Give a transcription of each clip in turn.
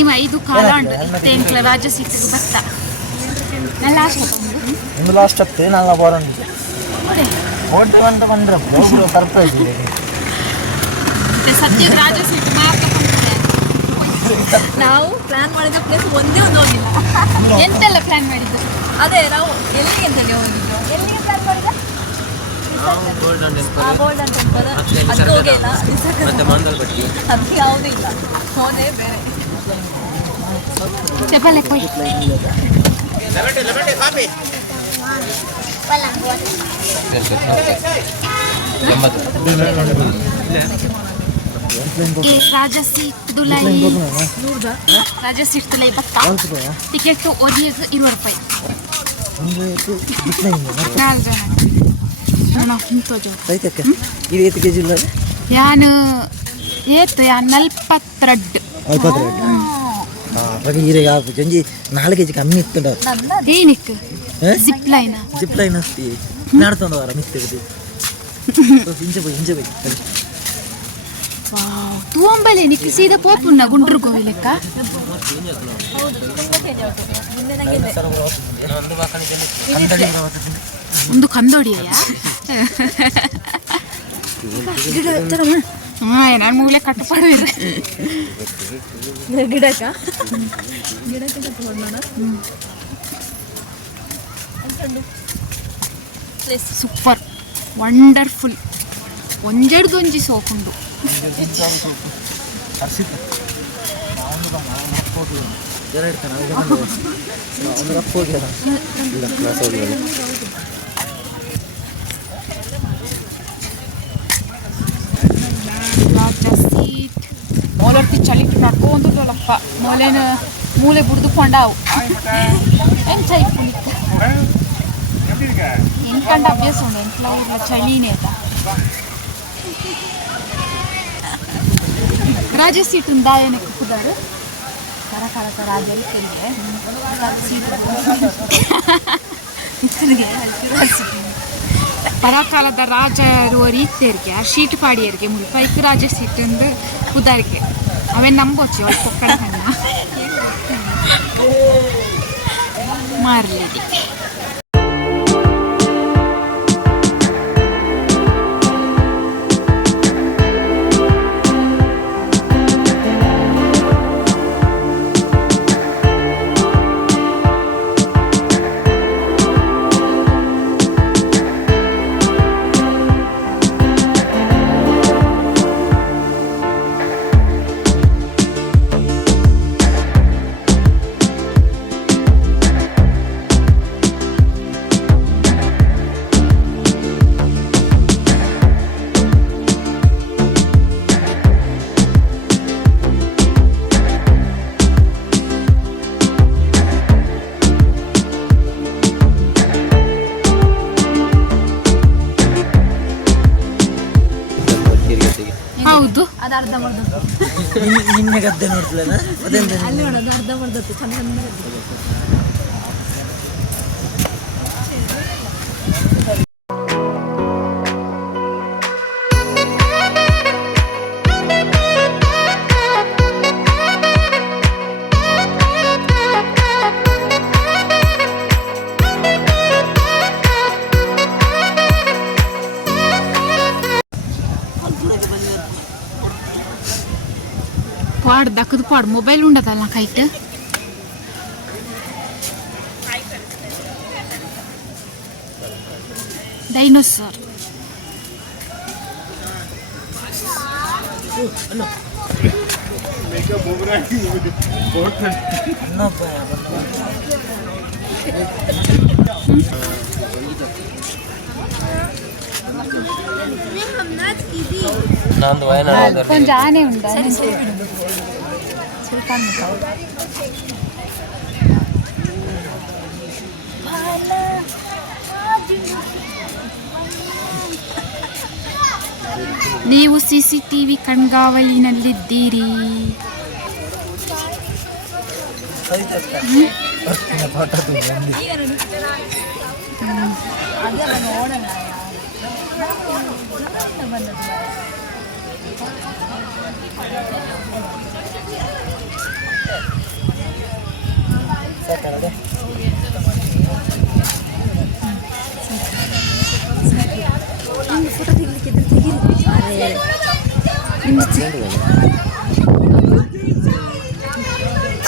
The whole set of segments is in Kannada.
ಟೈಮ್ 5:15 ಉಂಟು ಇತ್ತೆಂಕ್ಲ ರಾಜ ಸೀಟಿಗೆ ಬತ್ತ ನಾನು ಲಾಸ್ಟ್ ಹತ್ತೆ ನಾನು ಬೋರಂಡಿ ಓಡ್ತು ಅಂತ ಬಂದ್ರೆ ಸರ್ಪ್ರೈಸ್ ಇದೆ ಸದ್ಯಕ್ಕೆ ರಾಜ ಸೀಟ್ ಮಾತ್ರ ನಾವು ಪ್ಲಾನ್ ಮಾಡಿದ ಪ್ಲೇಸ್ ಒಂದೇ ಒಂದು ಹೋಗಿಲ್ಲ ಎಂತೆಲ್ಲ ಪ್ಲಾನ್ ಮಾಡಿದ್ದು ಅದೇ ನಾವು ಎಲ್ಲಿಗೆ ಅಂತೇಳಿ ಹೋಗಿದ್ದು ಎಲ್ಲಿಗೆ ಪ್ಲಾನ್ ಮಾಡಿದ ಗೋಲ್ಡನ್ ಟೆಂಪಲ್ ಅದು ಹೋಗಿಲ್ಲ ಮತ್ತೆ ಮಂಗಲ್ಪಟ್ಟಿ ಅದು ಯಾವುದೂ ಇಲ್ಲ ಹೋದೇ ಬೇರೆ ಚಪ್ಪಲೆ ಕೊಯ್ ಲೆಮಟೆ ಕಾಫಿ ರಾಜ ಸೀಟ್ ದುಲೈ ರಾಜ ಸೀಟ್ ದುಲೈ ಬತ್ತ ಟಿಕೆಟ್ ಒರಿಯಗೆ 20 ರೂಪಾಯಿ 4 ಜನ ನಾನು ಇಂತೋಜು ಸೈತಕ್ಕೆ ಇದು 8 kg ಇಲ್ಲ ಯಾನು ಏತು ಯಾ 42 ಹಾಗೆ ಈರೆಗೆ ಹಾಕು ಜಂಜಿ 4 kg ಕಮ್ಮಿ ಇತ್ತು ಏನಕ್ಕೆ ಜಿಪ್ ಲೈನ್ ಅಸ್ತಿ ಮಾಡ್ತಂದ ವಾರ ಮಿತ್ತಿದ್ದು ಇಂಜೆ ಬೈ ವಾವ್ ತೂಂಬಲೆ ನಿಕ್ಕೆ ಸೀದಾ ಪೋಪುನ್ನ ಗುಂಡ್ರು ಗೋವಿಲೆಕ್ಕ ಒಂದು ಕಂದೋಡಿಯ ನಾನು ಮೂಲೆ ಕಟ್ಟಪಾಡಿದ್ರೆ ಗಿಡಕ್ಕ ಸೂಪರ್ ವಂಡರ್ಫುಲ್ ಒಂಜೆಡ್ದೊಂಜಿ ಸೋಪುಂಡು ಮೂಲೊಟ್ಟಿ ಚಳಿಟ್ಟು ನಡ್ಕೊಂಡುಲ್ಲಪ್ಪ ಮೂಲೆನ ಮೂಲೆ ಬುಡ್ದುಕೊಂಡಾವು ಎಂಚ ಇಪ್ಪುಲಿಕ್ಕ ಎಂಕಂಡ ಅಭ್ಯಾಸ ಉಂಡು ಎಂಟ್ಲ ಊರ್ಲ ಚಳಿನೇ ಆಯ್ತಾ ರಾಜ ಸೀಟ್ ಉಂದಾ ಏನಕ್ಕೆ ಕುದಾರು ಕರಕಾಲಕ ರಾಜರು ತಿರುಗೆ ಪರಕಾಲದ ರಾಜರು ರೀತಿಯರಿಗೆ ಶೀಟ್ ಪಾಡಿಯರಿಗೆ ಮುಲ್ಪೈಕ್ ರಾಜ ಸೀಟ್ ಅಂದು ಕುದಾರಿಗೆ ಅವೇ ನಂಬೋಚಿ ಅವ್ರು ಕೊಕ್ಕಡ ಹಣ್ಣ ಮಾರ್ಲಿದೆ ಹೌದು ಅದು ಅರ್ಧ ಮಾಡ್ದತ್ತು ನಿನ್ನೆ ಗದ್ದೆ ನೋಡ್ತಿಲ್ಲ ಅಲ್ಲಿ ನೋಡೋದು ಅರ್ಧ ಮಾಡ್ದತ್ತು ಚಂದ ಪಾಡ್ ದಕ್ಕದ ಪಾಡ್ ಮೊಬೈಲ್ ಉಂಡದಲ್ಲ ಕೈಟ್ ಡೈನೋಸಾರ್ ಕೊಂಚ ಆನೆ ಉಂಟ ನೀವು CCTV ಕಣ್ಗಾವಲಿನಲ್ಲಿದ್ದೀರಿ. ಫೋಟೋ ತೆಗಿಲಿಕ್ಕಿದ್ರೆ ತೆಗೀರಿ.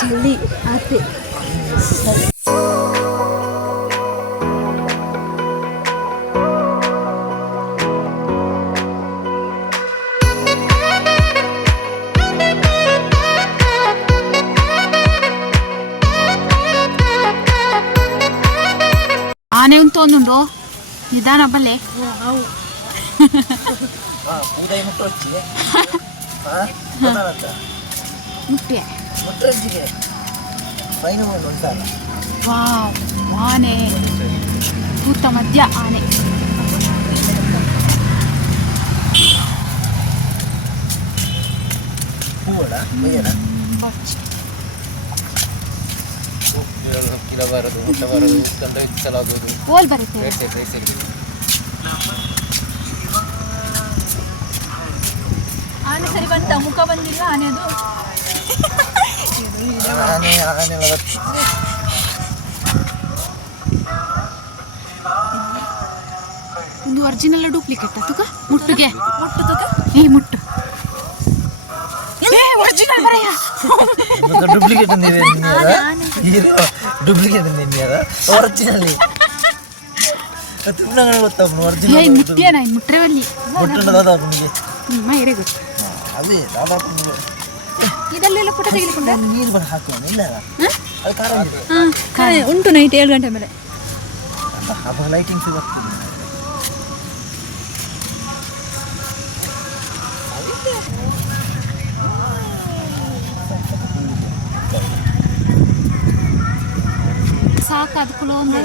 ಜಲ್ದಿ ಆತೆ. ಆನೆ ಉಂಟು ನಿಧಾನ ಬಲ್ಲೆ ಮುಟ್ಟೆ ವಾವ್ ಆನೆ ಭೂತ ಮಧ್ಯ ಆನೆ. ಓಲ್ ಬರುತ್ತೆ. ಆನೆ ಸರಿ ಬಂತ, ಮುಖ ಬಂದಿಲ್ಲ ಆನೆದು. ಒಂದು ಒರಿಜಿನಲ್ ಡೂಪ್ಲಿಕೇಟ್ ತುಕ ಮುಟ್ಟುಗೆ ಮುಟ್ಟು ತುಕ ಏ ಮುಟ್ಟು ಒರಿಜಿನಲ್ ಬರಯ್ಯ ಡೂಪ್ಲಿಕೇಟ್ ಡೂಪ್ಲಿಕೇಟ್ ಒರಿಜಿನಲ್ ಏ ಮುಟ್ಟಿಯ ನಾ ಮುಟ್ರೆವಲ್ಲಿ ಇರೇ ಗೊತ್ತು ಅದೇ ದಾದಾಪುರ ಇದಲ್ಲೆಲ್ಲ ಫೋಟೋ ತೆಗೆದುಕೊಂಡೆ ನೀರು ಬಂದು ಹಾಕೋಣ ಇಲ್ಲ ಅದು ಕಾರ ಉಂಟು ನೈಟ್ 7 ಗಂಟೆ ಮೇಲೆ. ಲೈಟಿಂಗ್ಸ್ ಬರ್ತದೆ. ಸಾಕು ಅದಕ್ಕೂ ಒಂದು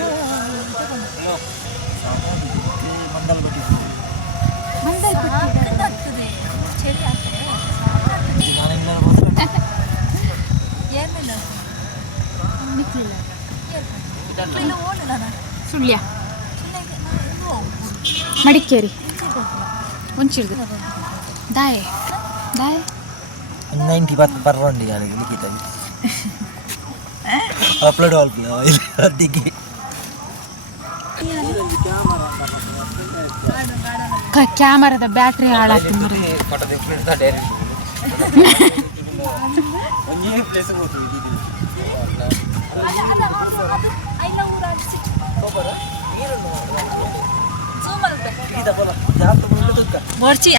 ಚಳಿ ಆಗ್ತದೆ. ಏನಿಲ್ಲ ಸುಳ್ಯ ಮಡಿಕೇರಿ ಒಂಚಿಡ್ದು ದಾಯೆ ದಾಯೆ 90 ಪರ್ವಂಡಿ ನನಗೆ ಲಿಖಿತವಿ ಅಪ್ಲೋಡ್ ಅದಕ್ಕೆ ಕ್ಯಾಮರಾದ ಬ್ಯಾಟ್ರಿ ಹಾಳಾಗ್ತದೆ ಮರಿ. ಬರ್ಚಿ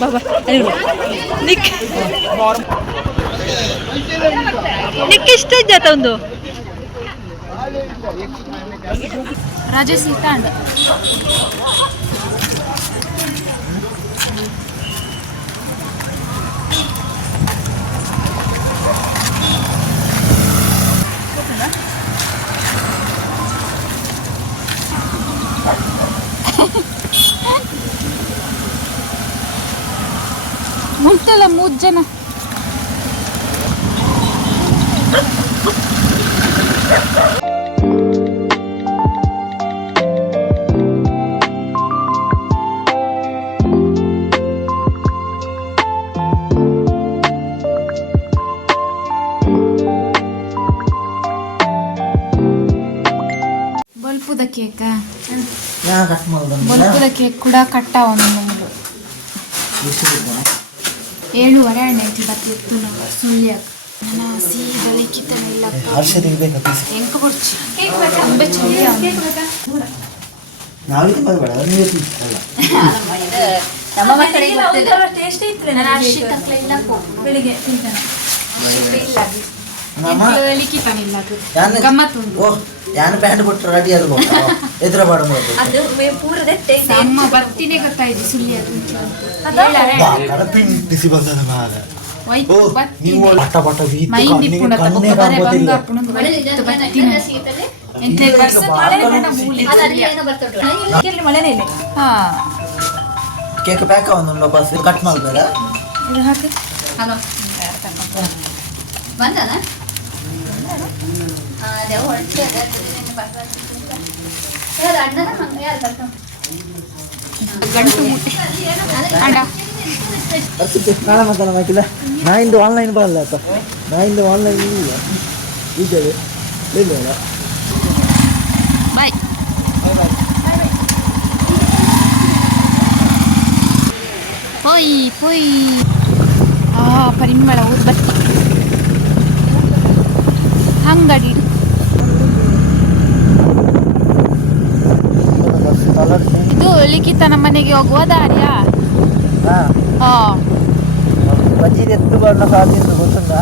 ಬಾಬಾ ನಿಕ್ ಇಷ್ಟ ಜಾತ ಒಂದು ರಾಜೇಶ್ ತಾಂಡ ಮುಂಟೆಲ್ಲ 3 ಜನ ಬಲ್ಪುದ ಕೇಕ ಬಲ್ಪುದ ಕೇಕ್ ಕೂಡ ಕಟ್ಟಾವ 7:30 ಆಯ್ತು ಬರ್ತಿತ್ತು ನಾವು ಸುಳ್ಳ್ಯಾಗ ನಾನು ಸೀದಾ ಲಿಖಿತನೆಲ್ಲ ಹರ್ಷದಿಗೆ ಬೇಕಾ ಪೀಸ್ ಹೆಂಗೆ ಕೊಡ್ಚಿ ಅಂಬೆ ಚಳಿ ನಾವಿಗೆ ಬರಬೇಡ ನೀವೇ ತಿಂತಲ್ಲ ನಮ್ಮ ಮಕ್ಕಳಿಗೆ ಟೇಸ್ಟ್ ಇತ್ತು ನಾನು ಅರ್ಷಿ ತಕ್ಕಲೆ ಇಲ್ಲ ಬೆಳಿಗ್ಗೆ ತಿಂತಾನೆ ಲಿಖಿತನಿಲ್ಲ ಯಾನು ಗಮ್ಮತ್ತು ಓ ಯಾನು ಪ್ಯಾಂಟ್ ಬಿಟ್ಟು ರೆಡಿ ಆದ್ರು ಎದುರ ಬಾಡ ಅದು ಪೂರ ದಟ್ಟೆ ಇದೆ. ಅಮ್ಮ ಬರ್ತಿನೇ ಗೊತ್ತಾಯ್ತು ಸುಳ್ಳ್ಯಾಗ ಪಿಂಟಿಸಿ ಬಂದದ ಮಾಲ ವೈತು ನೀವು ಬರ್ತೀನಿ ಪಟ ಪಟ ವೀತು ಮೈಂದಿ ಕಣ್ಣಿಗೆ ಪುಣತ ಕಣ್ಣೇ ಬೊಕ್ಕ ಬರೆ ಕಾಣೋದಿಲ್ಲ. ಬಂಗ ಪುಣಂದು ಬರ್ತೀನಿ ಎಂತ ವರ್ಷ ಮಳೆ ನನ್ನ ಮೂಲೆ ಇಲ್ಲಿ ಮಳೆನೇ ಇಲ್ಲ. ಹಾ ಕೇಕ್ ಪ್ಯಾಕ್ ಒಂದು ವಾಪಸ್ ಕಟ್ ಮಾಡ್ಬೇಡ ಇದು ಹಾಕಿ ಹಲೋ ಬಂದನ ಅದೇ ಹೊರಟು ಯಾರು ಅಣ್ಣನ ಮಂಗ ಯಾರು ಬರ್ತಾನೆ ಗಂಟು ಮುಟ್ಟಿ ಅಣ್ಣ ಬರ್ತಿದ್ದೆ ನಾಳೆ ಮಾತಾಡ ಹಾಕಿಲ್ಲ ನಾಯಿಂದು ಆನ್ಲೈನ್ ಬರಲ್ಲ ಅಪ್ಪ ನಾಯಿಂದು ಆನ್ಲೈನ್ ಇಲ್ಲ ಇದ್ದೇವೆ ಇಲ್ಲ ಬಾಯ್ ಪೊಯ್ ಪೊಯ್ ಪರಿಮಳ ಊರು ಬರ್ತಿ ಅಂಗಡಿ ಇದು ಲಿಖಿತ ನಮ್ಮ ಮನೆಗೆ ಹೋಗುವ ದಾರಿಯಾ ಹಾ ಬಜ್ಜಿ ಎತ್ತು ಬಣ್ಣ ಸಾಧ್ಯ ಗೊತ್ತುಂಟಾ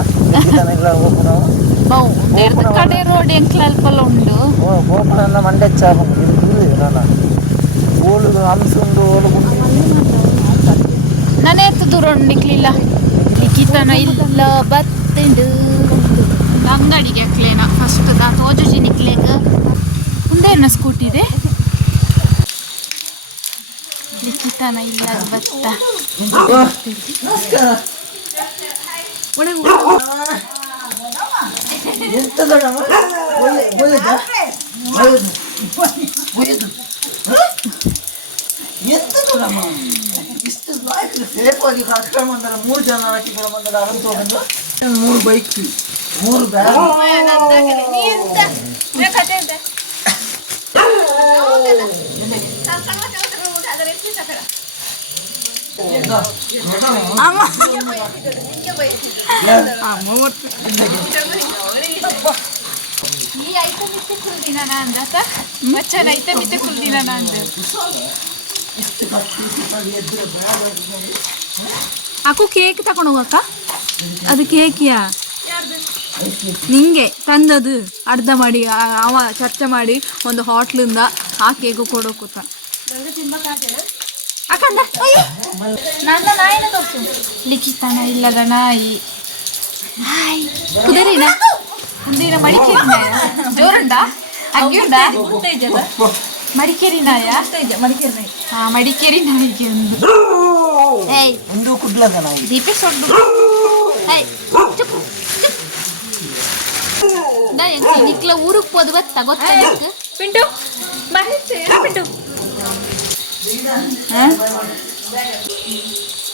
ಎಲ್ಲ ಹೋಗು ನಾವು ಎರಡು ಕಡೆ ರೋಡ್ ಎಂಕ್ಲ ಅಲ್ಪಲ್ಲ ಉಂಡು ಗೋಪುರ ಮಂಡೆಚ್ಚ ನಾನು ಓಲು ಹಂಸುಂಡು ಓಲು ನಾನೇ ಎತ್ತು ದೂರ ಉಂಡಿಕ್ಲಿಲ್ಲ ಲಿಖಿತನ ಇಲ್ಲ ಬತ್ತಿಂಡು ಅಂಗಡಿಗೆ ಹಾಕ್ಲೇನ ಫಸ್ಟ್ ತೋಜುಜಿ ನಿಕ್ಲೇಗ ಮುಂದೇನ ಸ್ಕೂಟಿ ಇದೆ ಲಿಖಿತನ ಇಲ್ಲ ಬತ್ತ ನಮಸ್ಕಾರ ಎಂತ ದೊಡ್ಡಮ್ಮ ಎಂತ ದೊಡ್ಡಮ್ಮ ಇಷ್ಟು ಸೇಫಾಗಿ ಕರ್ಕೊಂಡು ಬಂದಾರ 3 ಜನ ಹಾಕಿಕೊಂಡು ಬಂದಾರ ಅರಂತ ಹೋಗಂದು 3 ಬೈಕ್ 3 ಬ್ಯಾಗ್ ಈ ಐಟಮ್ ಇತ್ತೆ ಕುಲ್ದಿನ ಅಂದ ಮಚ್ಚನ ಐಟಮ್ ಇತ್ತೆ ಕುಲ್ದಿನ ಅಂದ ಅಕ್ಕು ಕೇಕ್ ತಗೊಂಡು ಹೋಗಕ್ಕ ಅದು ಕೇಕಿಯಾ ನಿಂಗೆ ತಂದದು ಅರ್ಧ ಮಾಡಿ ಅವ ಚರ್ಚೆ ಮಾಡಿ ಒಂದು ಹೋಟ್ಲಿಂದ ಆ ಕೇಕು ಕೊಡೋಕೂತ ಅಕ್ಕಂದ ನನ್ನ ನಾಯಿನ ತೋರಿಸು ಲಿಖಿತನ ಇಲ್ಲದ ನಾಯಿ ಹಾಯ್ ಕುದುರೆನ ಒಂದಿನ ಮಡಿಕೇರಿ ನಾಯ ಜೋರುಂಡ ಅಗ್ಗಿಯುಂಡ ಮಡಿಕೇರಿ ನಾಯ ಮಡಿಕೇರಿ ನಾಯಿ ಹಾ ಮಡಿಕೇರಿ ನಾಯಿಗೆ ಒಂದು ಏಯ್ ಒಂದು ಕುಡ್ಲದ ನಾಯಿ ದೀಪೇಶ್ ಹೊಡ್ದು ಏಯ್ ಚುಪ್ ನಿಕ್ಲ ಊರಿಗೆ ಹೋದ್ ಬತ್ತ ಗೊತ್ತ ಪಿಂಟು ಬಾ ಪಿಂಟು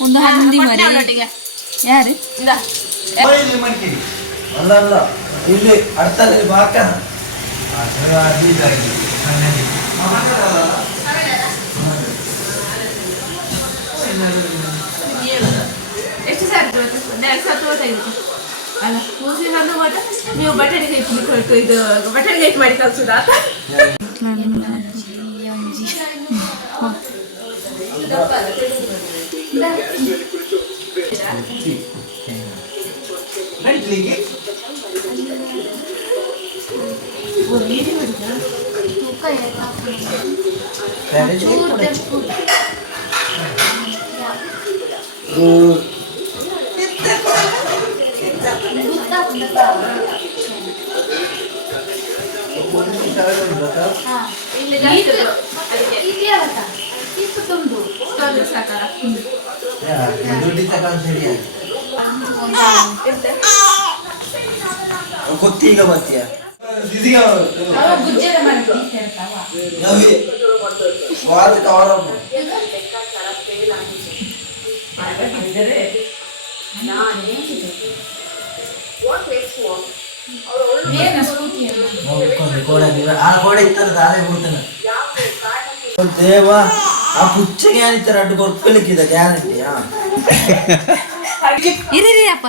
ಒಂದು ಹಂದಿ ಮರಿ ಯಾರು ಅಲ್ಲ ಅಲ್ಲ ಇಲ್ಲಿ ಅರ್ಥದಲ್ಲಿ ಬಾಕ ಎಷ್ಟು ಸಾರಿ ಅಲ್ಲ ಮುಸ್ಲಿಂ ಅಂದು ಮಾತ್ರ ನೀವು ಬಟಾಣಿ ಕೈ ಇದು ಬಟಾಣಿ ಕೈ ಮಾಡಿ ಕಲ್ಸುದಾ ಕೊತ್ತೀಗ ಬರ್ತೀಯ ಕೋಡೆ ಇತ್ತರ ದಾಳೆ ಬಿಡ್ತಾನೆ ದೇವ ಆ ಪುಚ್ಚಗೆ ಏನಿತ್ತಾರೆ ಅಡ್ಡು ಕೊರ್ಪಲಿಕ್ಕಿದ ಗ್ಯಾರಂಟಿ ಇರಿ ಅಪ್ಪ